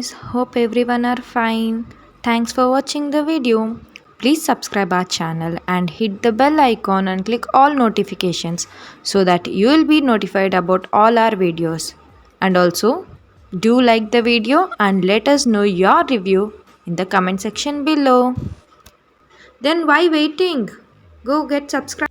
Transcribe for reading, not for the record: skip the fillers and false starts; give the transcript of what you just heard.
guys, hope everyone are fine. Thanks for watching the video. Please subscribe our channel and hit the bell icon and click all notifications so that you will be notified about all our videos. And also, do like the video and let us know your review in the comment section below. Then why waiting? Go get subscribed.